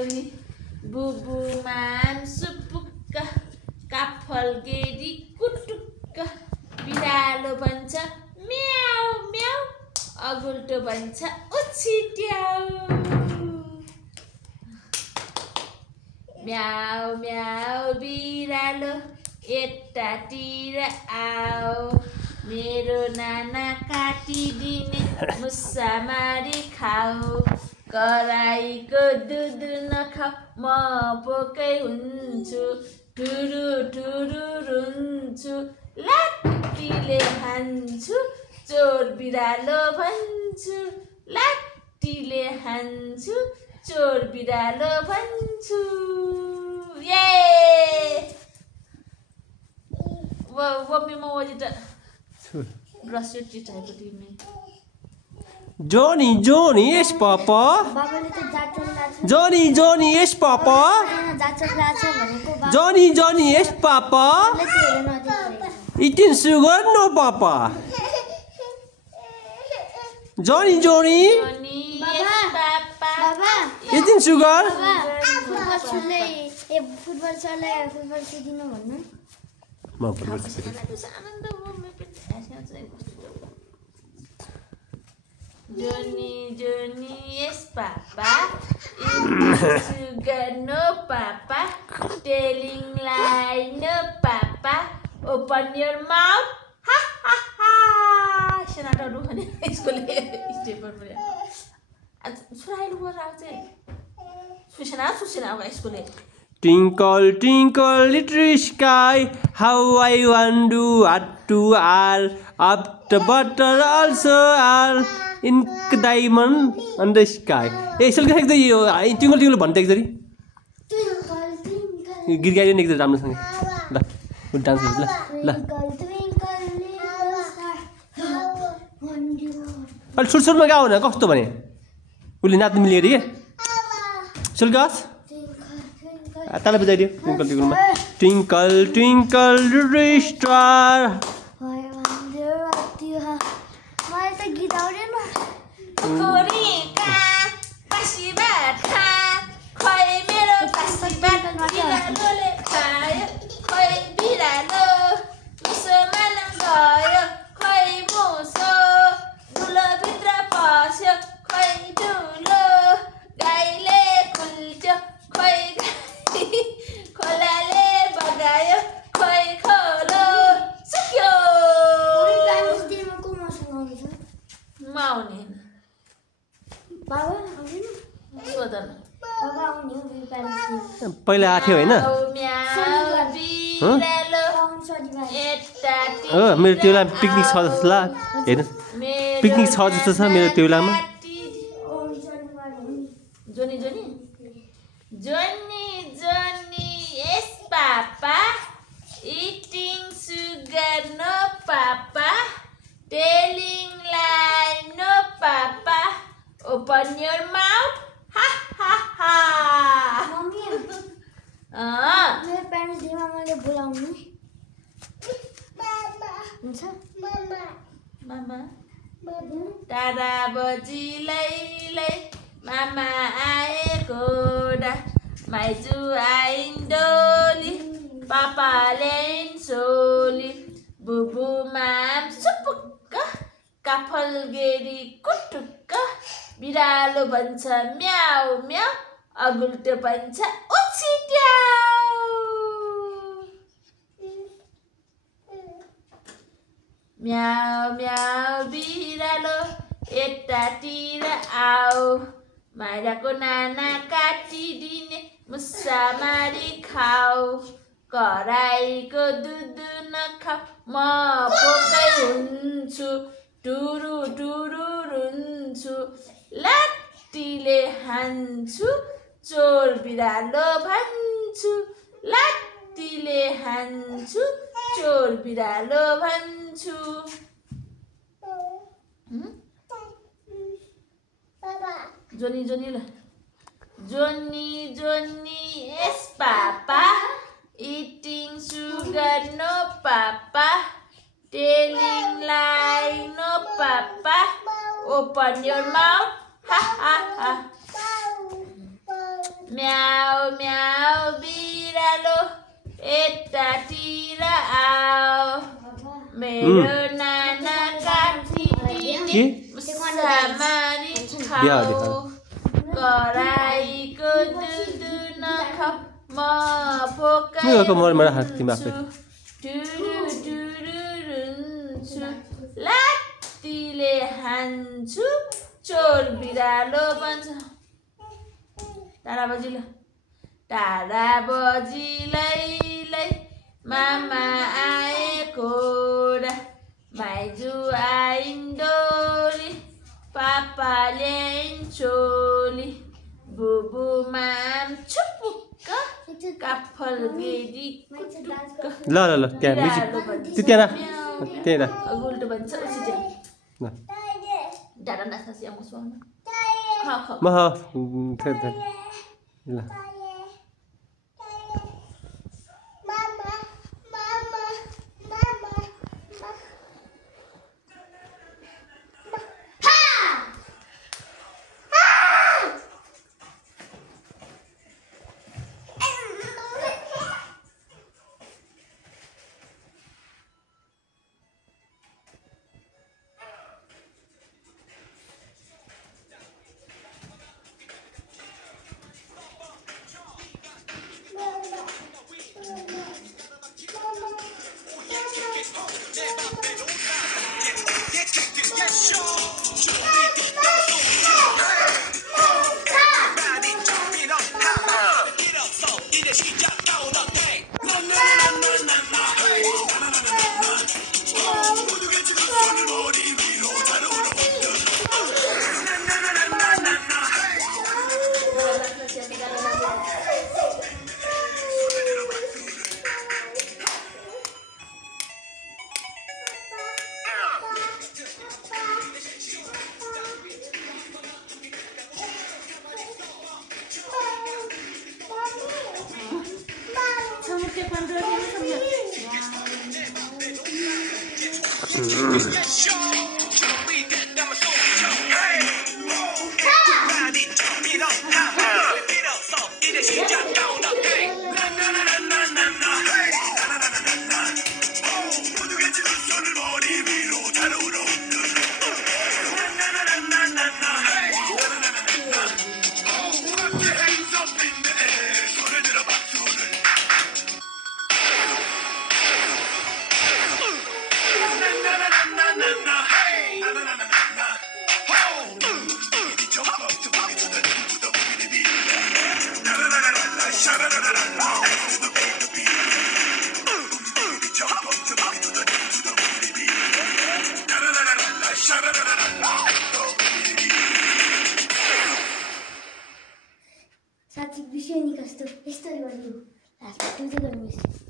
टियाउली बुबु माम सुपुक्क काफल गेडी कुटुक्क बिरालो भन्छ म्याउ म्याउ अगुल्टो भन्छ उछिट्याउ म्याउ म्याउ बिरालो यतातिर आओ मेरो नाना काटिदिने मुसा मारी खाऊ कराईको दुध नखाऊ म पोकै हुन्छु ठुरु ठुरु रुन्छु लात्तीले हान्छु चोर बिरालो भन्छु लात्तीले हान्छु चोर बिरालो भन्छु ये वो मेमो वजिता brush your teeth type of me. Johnny, yes, Papa. Johnny, yes, Papa. Johnny, yes, Papa. Eating sugar, no, Papa. Johnny, yes, Papa. Eating sugar. Football Johnny, yes, Papa. Eating sugar, no, Papa. Telling lie, no, Papa. Open your mouth. Ha ha ha. Shanata do honey. School step for me. Try to work out there. Sushana, school. Twinkle, twinkle, little sky, how I wonder what to all. Up the butter also all in diamond on the sky. Hey, shall I take the twinkle bun take the give you next the dance. Good dance. I'll shoot some gown. I got to money. Will not the million? Shall gas? Tala bajai diyo twinkle twinkle little star I wonder what you have मलाई त गीत आउँदैन खोरीका पासीबाट खा खै मेरो पासीबाट बिरालोले खायो खै बिरालो मुसोमा गयो खै मुसो दुलो भित्र पस्यो खै दुलो गाईले खुल्च्यो खै खोलाले बगायो खै खोलो सुक्यो माउने बाबा आउँदैन सोधन बाबा आउने हो प्यारेन्ट्स पहिला आथ्यो हैन मेरो टेबलमा पिकनिक छ जस्तो ला हेर्नु पिकनिक छ जस्तो छ मेरो टेबलमा जोनी yes papa eating sugar no papa telling lie no papa open your mouth ha ha ha mummy मेरो प्यारेन्ट्स डेमा मैले बोलाउनु हुन्छ मामा दादा बजीलाई मामा आएको डा माइजू आइन् डोली पापा ल्याइन् सोली बुबु माम सुपुक्क काफल गेडी कुटुक्क बिरालो भन्छ म्याउ म्याउ अगुल्टो भन्छ उछिट्याउ म्याउ म्याउ बिरालो यतातिर आओ माइराको नाना काटिदिने मुसा मारी खाऊ कराईको दुध नखाऊ म पोकै हुन्छु टुरु टुरु रुन्छु लात्तीले हान्छु चोर बिरालो भन्छु लात्तीले हान्छु चोर बिरालो भन्छु जोनी ल जोनी yes papa eating sugar no papa telling lie no papa open your mouth ha ha ha म्याउ म्याउ बिरालो यतातिर आओ मेरो नाना काठी सामारी खाऊ कराईको दुध नखाऊ म फोकाइन्छु टुरुरुरुन्छु लात्तीले हान्छु चोर बिरालो भन्छ टाढा बजिलै मामा आएको र माइजू आइन् डोली पापा ल्याइन् चोली बुबु माम छुपुक्क काफल गेडी ल त्यहाँ उल्टो भन्छ उसी चाहिँ डाडा नास्तासी आउँछ सुहाउन ल साँच्ची विषय नि कस्तो यस्तो गर्नु लास्टमा त्यो चाहिँ गर्नु